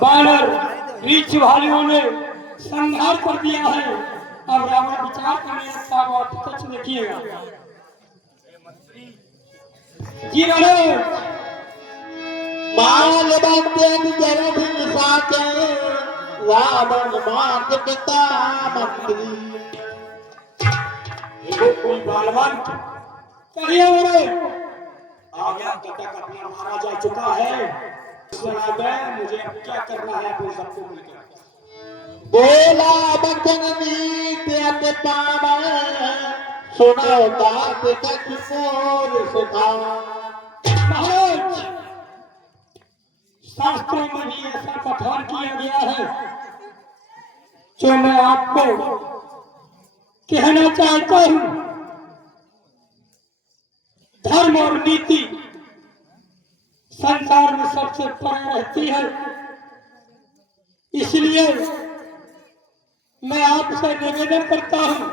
बानर रीछ वालियों ने संहार कर दिया है। अब रावण विचार करने लगता है, आप कुछ देखिएगा। जी महाराज, माल बंदन जरद साचे रावण मार्ग पिता मंत्री। ये कोई बालवंत कहिए मेरे आज्ञा तक अपना मारा जा चुका है। मुझे अब क्या करना है अपने सबको मिलकर। बोला बंदन नीत पावे सुनो बात सच मोर सुधा। महाराज, शास्त्रों में भी ऐसा कथन किया गया है जो मैं आपको कहना चाहता हूं। धर्म और नीति संसार में सबसे परे रहती है, इसलिए मैं आपसे निवेदन करता हूं।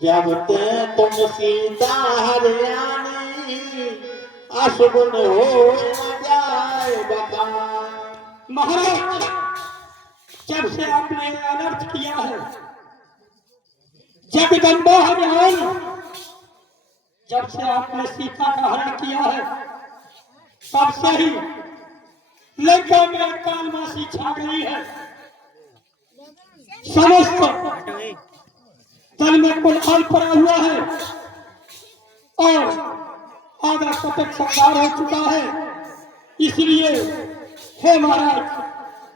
जब ते तुम सीता हरियाणी अशुभन हो जाए बता। महाराज, जब से आपने अनर्थ किया है, जगदम्बा हरियाणी, जब से आपने सीता का हरण किया है, तब से ही लंका में कालवासी छा गई है। समस्त तन में कुल पड़ा हुआ है और आधा कटक संहार हो चुका है। इसलिए हे महाराज,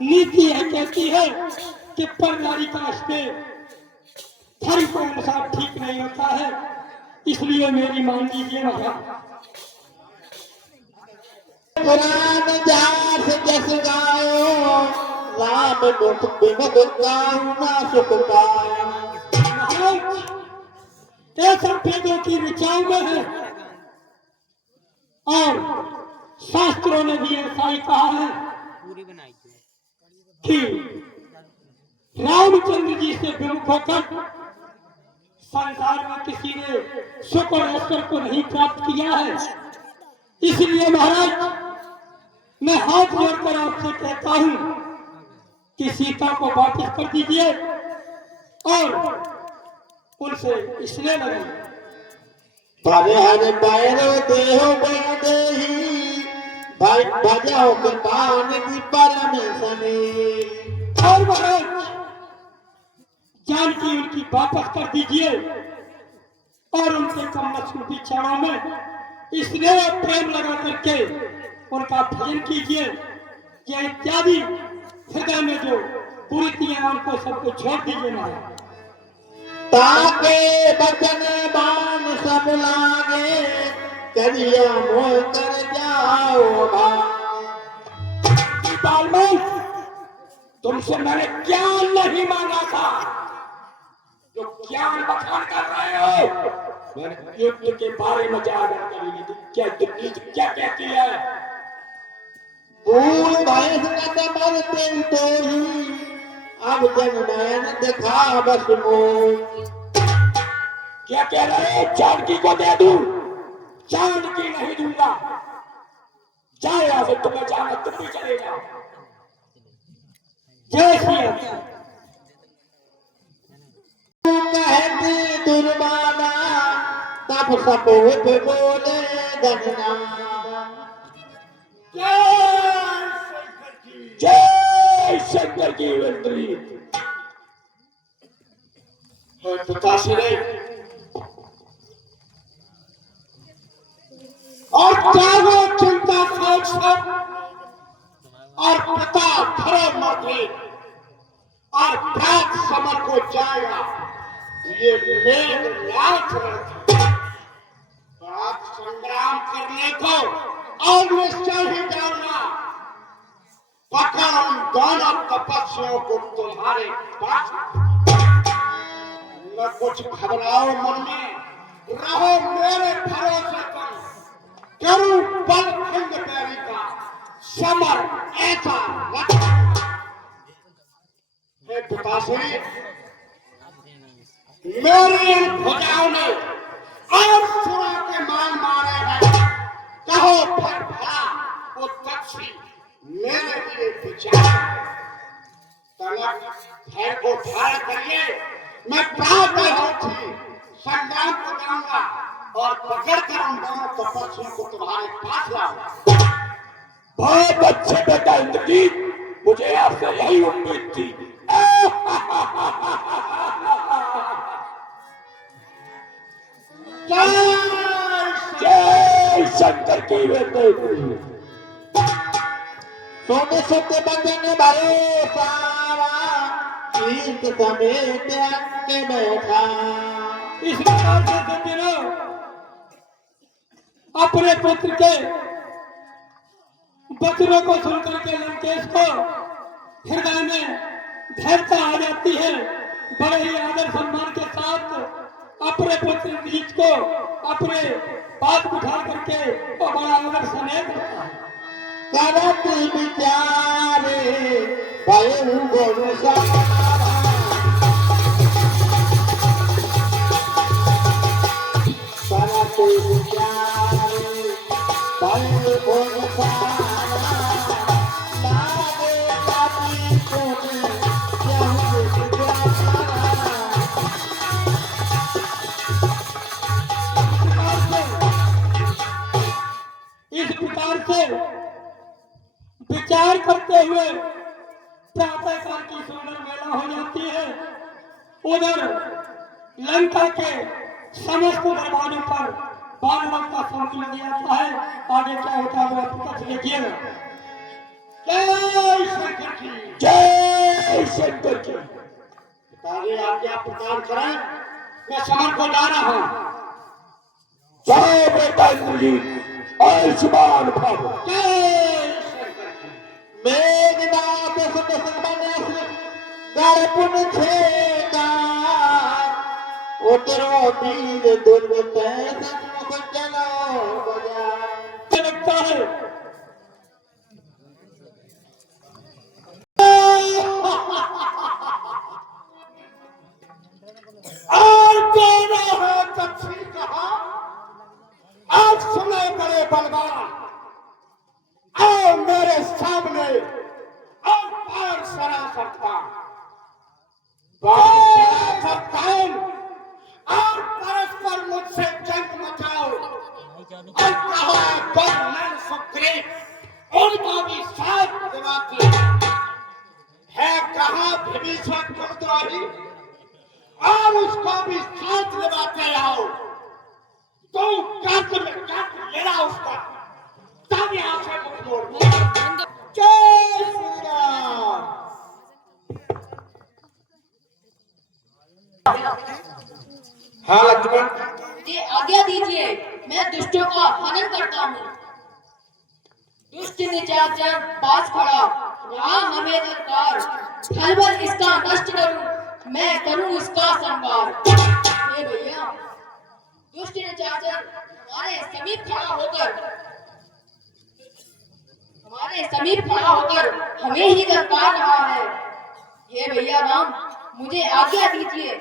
नीति यह कहती है कि पर नारी का स्नेह धर्म के अनुसार ठीक नहीं होता है, इसलिए मेरी मान लीजिए महाराज। पुराण जास जस गायो राम दुख बिमद काहुना सुख पायो। ऐसा वेदों की ऋचाओं में है और शास्त्रों ने भी ऐसा ही कहा है कि रामचंद्र जी से विमुख होकर संसार में किसी ने सुख और ऐश्वर्य को नहीं प्राप्त किया है। इसलिए महाराज, मैं हाथ जोड़कर आपसे कहता हूं कि सीता को वापस कर दीजिए और उनसे स्नेह लगाइए। भरे हरे पैरो देहो बेदेही भाई भजाओ कृपान की परमेशने। और महाराज, जानकी उनकी वापस कर दीजिए और उनके कमलक्षण चरणों में स्नेह और प्रेम लगा करके उनका भजन कीजिए। यह इत्यादि हृदय में जो कुरीतियां उनको सबको छोड़ दीजिए महाराज। ताके बचन बाण सब लागे करिया मोह कर जाओ भाई। तुमसे मैंने ज्ञान नहीं मांगा था, जो ज्ञान बखान कर रहे हो। मैंने युद्ध के बारे में जागरण करी थी, क्या दुनिया क्या कहती है। भूल भैंस न मरते तो ही अब जन नयन दिखा बस मोह। क्या कह रहे हो? जानकी को दे दूं? जानकी नहीं दूंगा। जाए यहां से, तुम्हें जाना तुम भी चले जाओ। जय श्री राम। कहती दुर्बाना तब सपूत बोले गगना। जय शंकर की वंदनी। पिताश्री और जागो चिंता सोच सब और पिता धर्म मर्दी और भ्रात समर को जाएगा। ये मेघ लाख आप संग्राम करने को और निश्चय ही जाऊंगा। पक्का उन दोनों तपस्वियों को तुम्हारे पास। न कुछ घबराओ मन में, रहो मेरे भरोसे पर। करूं बल खंड पैरी का समर ऐसा पिताश्री, मेरी भुजाओं ने और सुरा के मान मारे हैं। कहो फिर भला वो तक्षी मेरे लिए विचार तलक धैर्य को धारा करिए। मैं प्रातः होती संग्राम को करूंगा और पकड़ कर उन दोनों तपस्वियों को तुम्हारे पास लाऊंगा। बहुत अच्छे बेटा इंद्रजीत, मुझे आपसे यही उम्मीद थी। जय शंकर की बेटे। सोने सोते बंदे भाई सारा कीर्त समेत के बैठा। इस प्रकार से सज्जनों अपने पुत्र के वचनों को सुनकर के लंकेश को हृदय में धैर्यता आ जाती है। बड़े ही आदर सम्मान के साथ अपने पुत्र इंद्रजीत को अपने पास बिठा करके वो बड़ा आदर स्नेह करता है। करत विचारे भय गुण सारा करत विचारे भय गुण सारा लागे काटी कोने यहु विचारा। इस प्रकार से विचार करते हुए प्रातःकाल की सुंदर वेला हो जाती है। उधर लंका के समस्त दरबारों पर बानरों का शौक लग जाता है। आगे क्या होता है वो आप तक देखिएगा। जय शंकर की जय शंकर की। आगे आज्ञा प्रदान करें। मैं समर को जा रहा हूं। जय बेटा इंद्रजीत, आयुष्मान भव। मेघनाथ सुत सुमन गर्पुन छेदा उतरो तीर दुर्गत सन्मुख चलो बजा। लगता है और कौन है कच्छी कहा आप सुने बड़े बलवान आओ मेरे सामने और पार सरासर था और परस्पर मुझसे जंग मचाओ और कहा बर्मन सुग्रीव उनको भी साथ दिलाते है। कहा विभीषण कुंद्राही और उसको भी साथ लगाते आओ। तो काट में काट लेना उसका तब यहाँ से मुख मोड़। जय श्री राम। हाँ लक्ष्मण मुझे आज्ञा दीजिए, मैं दुष्टों का हनन करता हूँ। दुष्ट निशाचर पास खड़ा रहा हमें दरकार, खलबल इसका नष्ट करूं, मैं करूं इसका संहार। हे भैया, दुष्ट निशाचर हमारे समीप खड़ा होकर हमें ही दरकार रहा है। हे भैया राम, मुझे आज्ञा दीजिए,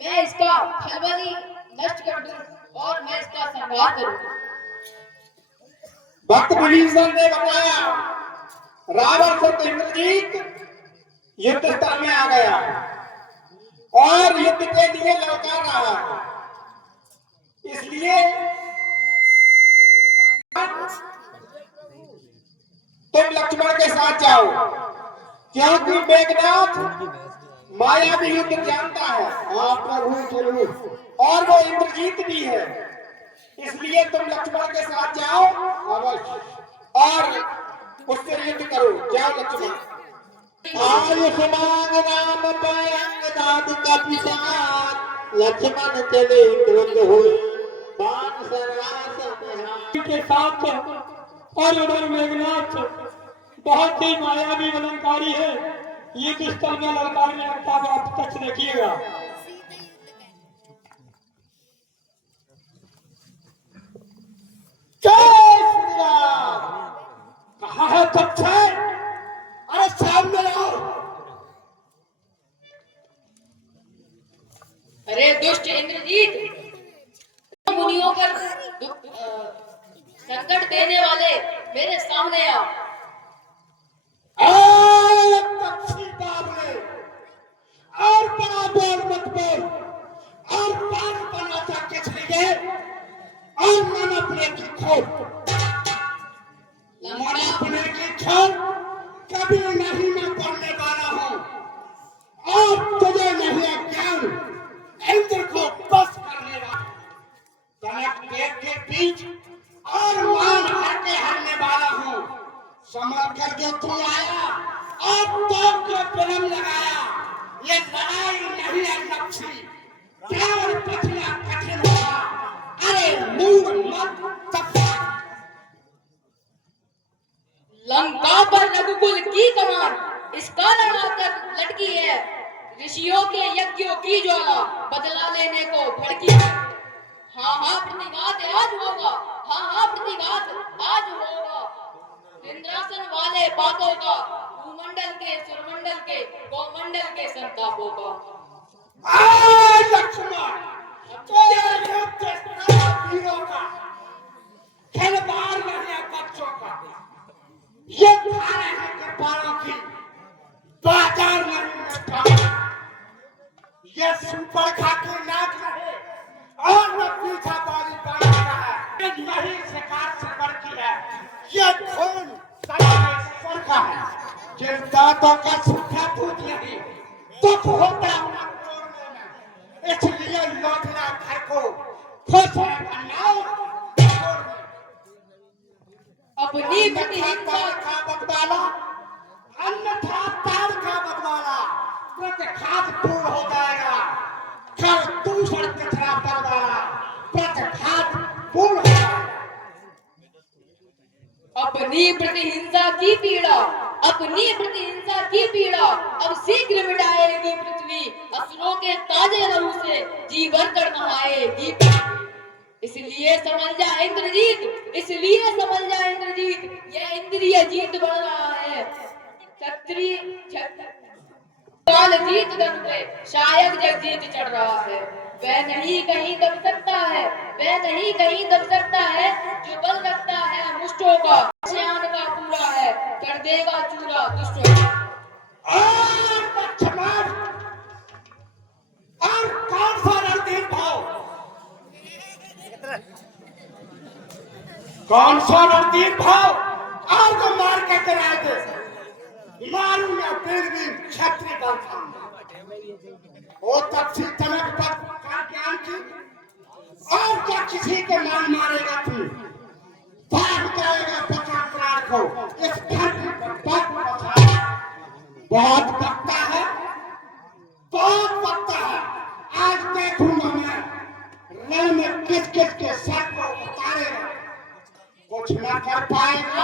मैं इसका खलबली नष्ट कर दूं और मैं इसका संहार करूं। भक्त विभीषण ने बताया रावण से इंद्रजीत युद्ध स्थल में आ गया और युद्ध के लिए ललकार रहा। इसलिए तुम लक्ष्मण के साथ जाओ, क्योंकि मेघनाथ माया भी युद्ध जानता है। हाँ प्रभु जरूर, और वो इंद्रजीत भी है। इसलिए तुम लक्ष्मण के साथ जाओ अवश्य और उससे युद्ध करो। जाओ लक्ष्मण। आयुष्मान राम पायंग दाद का पिसान लक्ष्मण चले क्रुद्ध हुए बाण सरासन के साथ। और उधर मेघनाथ बहुत ही मायावी अलंकारी है। ये स्थल में ललकारने लगता है, आप तक देखिएगा। जय श्री राम। कहाँ है कच्छे? अरे सामने आओ। अरे दुष्ट इंद्रजीत, मुनियों पर संकट देने वाले मेरे सामने आओ। कभी नहीं मैं पढ़ने वाला हूँ और तुझे नहीं है ज्ञान इंद्र को बस करने वाला कनक पेट के बीच और मान हर के हरने वाला हूँ समझ कर जो तू आया और तो के प्रेम लगाया ये लड़ाई नहीं है लक्ष्य प्राण पछला कठिन होगा अरे मूड मत तपा लंका पर रघुकुल की कमान इसका लड़ाकर लटकी है ऋषियों के यज्ञों की ज्वाला बदला लेने को भड़की है हाँ प्रतिघात आज होगा हाँ प्रतिघात आज होगा इंद्रासन वाले पापों का भूमंडल के सुरमंडल के गौमंडल के संतापों का लक्ष्मण तेरे युद्ध वीरों का खिलवाड़ नहीं है बच्चों का ये खाने हैं कृपाणों की बाजार नहीं ये सुपर खाके नाच रहे और न पीछा बारी बारी रहा है नहीं शिकार सरवर की है ये खून सर्वेश्वर का है जिन दांतों का सूखा दूध नहीं दुख होता है इसलिए लौटना घर को खुश है बनाओ अपनी प्रतिहिंसा का बदवाला अन्यथा तार का बदवाला प्रतिघात पूर्ण हो जाएगा कल दूसरा कचरा बदवाला प्रतिघात पूर्ण हो जाएगा अपनी प्रतिहिंसा की पीड़ा अब शीघ्र मिटाएगी पृथ्वी असुरों के ताजे लहू से जी भर कर नहाएगी इसलिए समझ जा इंद्रजीत यह इंद्रिय जीत बढ़ रहा है क्षत्रिय काल जीत गन पे शायद जग जीत चढ़ रहा है वह नहीं कहीं दब सकता है जो बल रखता है मुष्टों का श्यान का पूरा है कर देगा चूरा दुष्टों का और कौन सा रणधीर भाव कौन सा रणधीर भाव और तो मार के गिरा दे मारू या फिर भी क्षत्रिय बल था वो तपसी तनक पर का ज्ञान की और क्या किसी के मान मारेगा तू भाग जाएगा बचा प्राण को इस धरती पर बहुत पक्का है आज देखूंगा मैं रण में किस किस के सर को उतारेगा कुछ न कर पाएगा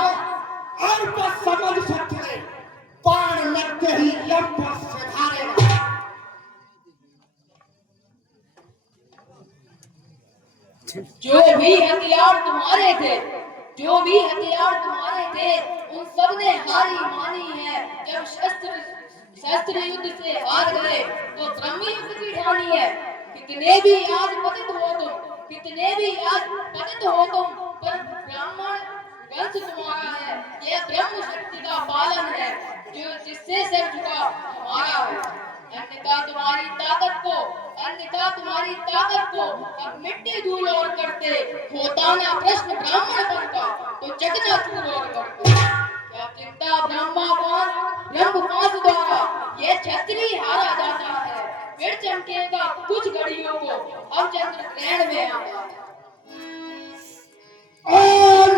और बस समझ सकते बाण लगते ही यम पर सिधारेगा जो भी हथियार तुम्हारे थे उन सब ने हारी मानी है जब शस्त्र युद्ध से हार गए तो ब्रह्म युद्ध की ठानी है कितने भी आज पतित हो तुम पर ब्राह्मण वंश तुम्हारा है यह ब्रह्म शक्ति का पालन है जो जिससे सिर झुका हमारा है अन्यथा तुम्हारी ताकत को अब मिट्टी धूल और करते होता ना प्रश्न ब्राह्मण बन का तो चकना चूर और करते क्या चिंता ब्रह्म पास द्वारा ये क्षत्रिय हारा जाता है फिर चमकेगा कुछ घड़ियों को अब चंद्र ग्रहण में आता है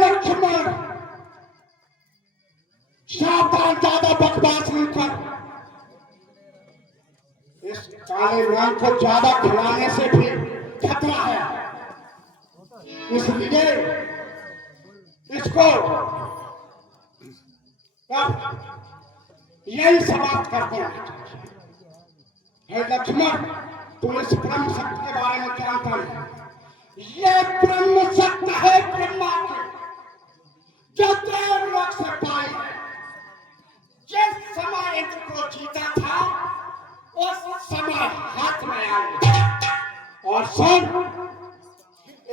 लक्ष्मण सावधान ज्यादा बकवास नहीं कर इस काले नाम को ज्यादा खिलाने से भी खतरा है इसलिए इसको यही समाप्त कर दिया है लक्ष्मण तुम इस ब्रह्म शक्ति के बारे में जानता है ये ब्रह्म शक्ति है ब्रह्मा की जो देवलोक से पाई है जिस समय इंद्र को जीता था उस समय हाथ में आई और सुन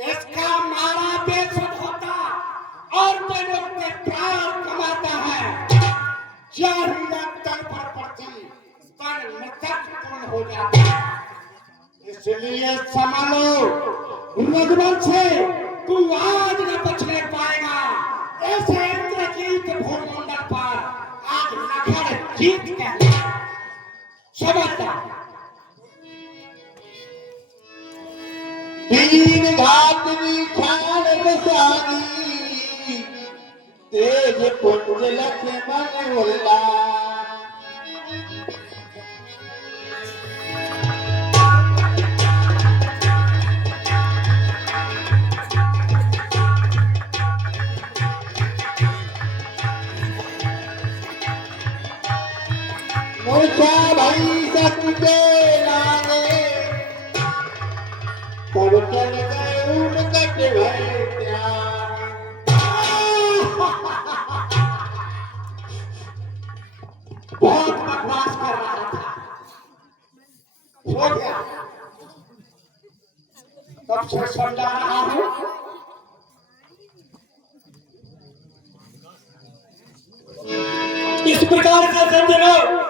इसका मारा बेसुध होता और पेड़ों में प्राण कमाता है तन पर पड़ती पर मृतक पूर्ण हो जाता है इसलिए संभालो रघुवंश तू आज न बचने पाएगा ऐसे इंद्रजीत भूमंडल पर आज लखन जीत कर समझता तीन घाट निखार बसानी तेज पुंज लक्ष्मण उल्ला मूसा भाई सत्य लागे सब चल गए उनकट भय त्याग बहुत बकवास कर रहा था हो गया तब से समझा रहा हूं इस प्रकार से समझो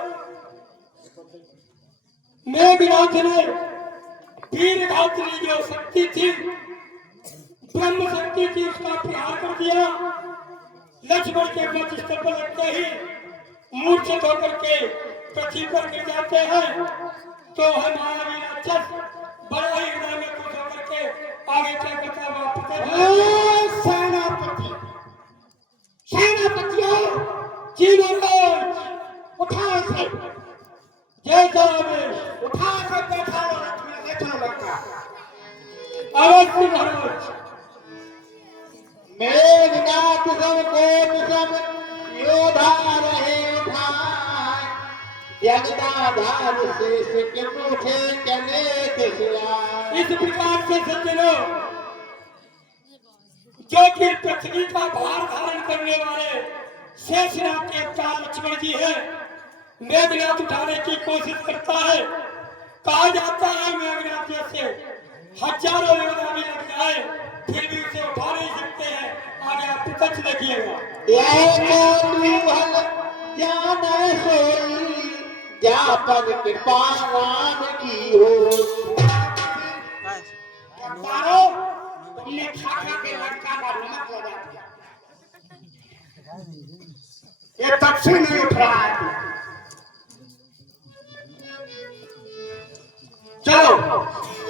मेघनाथ ने वीरधात्री जो शक्ति थी ब्रह्म शक्ति थी उसका प्रहार कर दिया। लक्ष्मण के वक्षस्थल पर लगते ही मूर्छित होकर के पृथ्वी पर गिर जाते हैं। तो हमारा राक्षस बड़ा ही हृदय में खुश होकर के आगे क्या करता हुआ सेनापति सेनापतियों जीवन उठा से जय जय उठा के बैठा लो रथ में ले चलो लंका अवश्य महाराज मेघनाथ सब कोट सब योधा रहे उठाए जगदाधार शेष के पूछे चले दिशा इस प्रकार से सज्जनों जो कि पृथ्वी का भार धारण करने वाले शेषनाग के अवतार लक्ष्मण जी है मेघनाथ उठाने की कोशिश करता है। कहा जाता है मेघनाथ जैसे हजारों योद्धा भी लग जाए फिर भी उसे उठा नहीं सकते हैं। आगे आप प्रत्यक्ष देखिएगा। जापन कृपा राम की हो तुमने खा खा के लड़का का नमक लगा दिया ये तब से नहीं उठ रहा है। चलो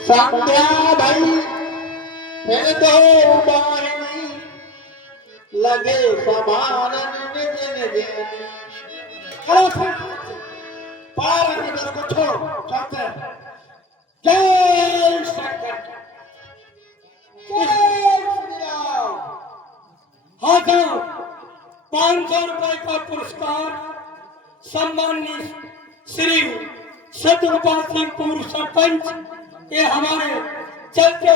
संध्या भाई फिर दो बाहिनी लगे समारन निज निज चलो पार मेरे को छोड़ो चलते हैं। जय शंकर जय श्री राम। हाँ जाओ 500 रुपए का पुरस्कार सम्मानित श्री सत्यगोपाल सिंह पूर्व सरपंच ये हमारे चलते